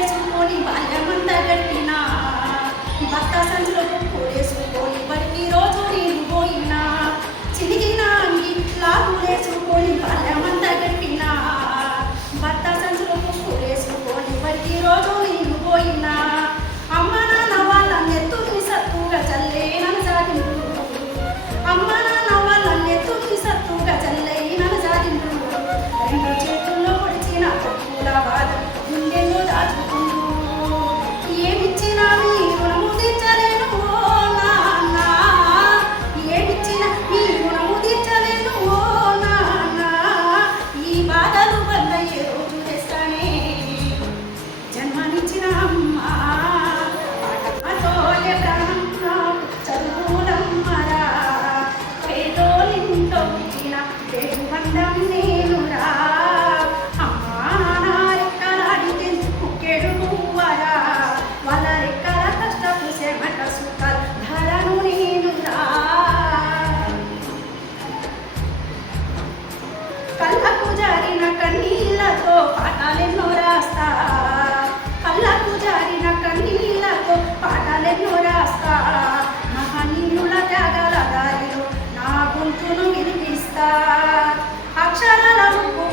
వేసుకొని బాల్యమంతా గడిపినా భర్త సంచులో వేసుకొని బడికి రోజు నేను పోయినా చిరిగిన అంగి లాగులేసుకొని బాల్యమంతా గడిపినా భర్త సంచులో వేసుకొని బడికి రోజు నేను పోయినా అమ్మ నాన్న వాళ్ళ నెత్తుని సత్తుగా చల్లే నన్ను సాగిండు అమ్మ నాన్న వాళ్ళ నెత్తుని సత్తుగా చల్లే నన్ను సాగిండు రెండు చేతుల్లో పొడిచిన పూల బాధ గుండెల్లో దాచుకుంటూ ఏమిచ్చినా మీ రుణము తీర్చలేను ఓ నాన్న ఏమిచ్చినా మీ రుణము తీర్చలేను ఓ నాన్న ఈ బాధలు వల్లయ్యే రోజు తెస్తానే జన్మనిచ్చిన అమ్మ పాటతోనే ప్రాణం చదువులమ్మరా పేదోలింట్లో పుట్టిన పేరు బంధం నేనురా అమ్మా నాన్న రెక్కలాడితే ముక్కెడు పువ్వరా వాళ్ళ రెక్కల కష్టపు చెమట సుఖాలు ధరను నేనురా కళ్ళకు జారిన కన్నీళ్లతో పాటలెన్నో రాస్తా కళ్ళకు జారిన కన్నీళ్లతో పాటలెన్నో రాస్తా మహనీయుల త్యాగాల దారిలో నా గొంతును వినిపిస్తా అక్షరాల ముక్కు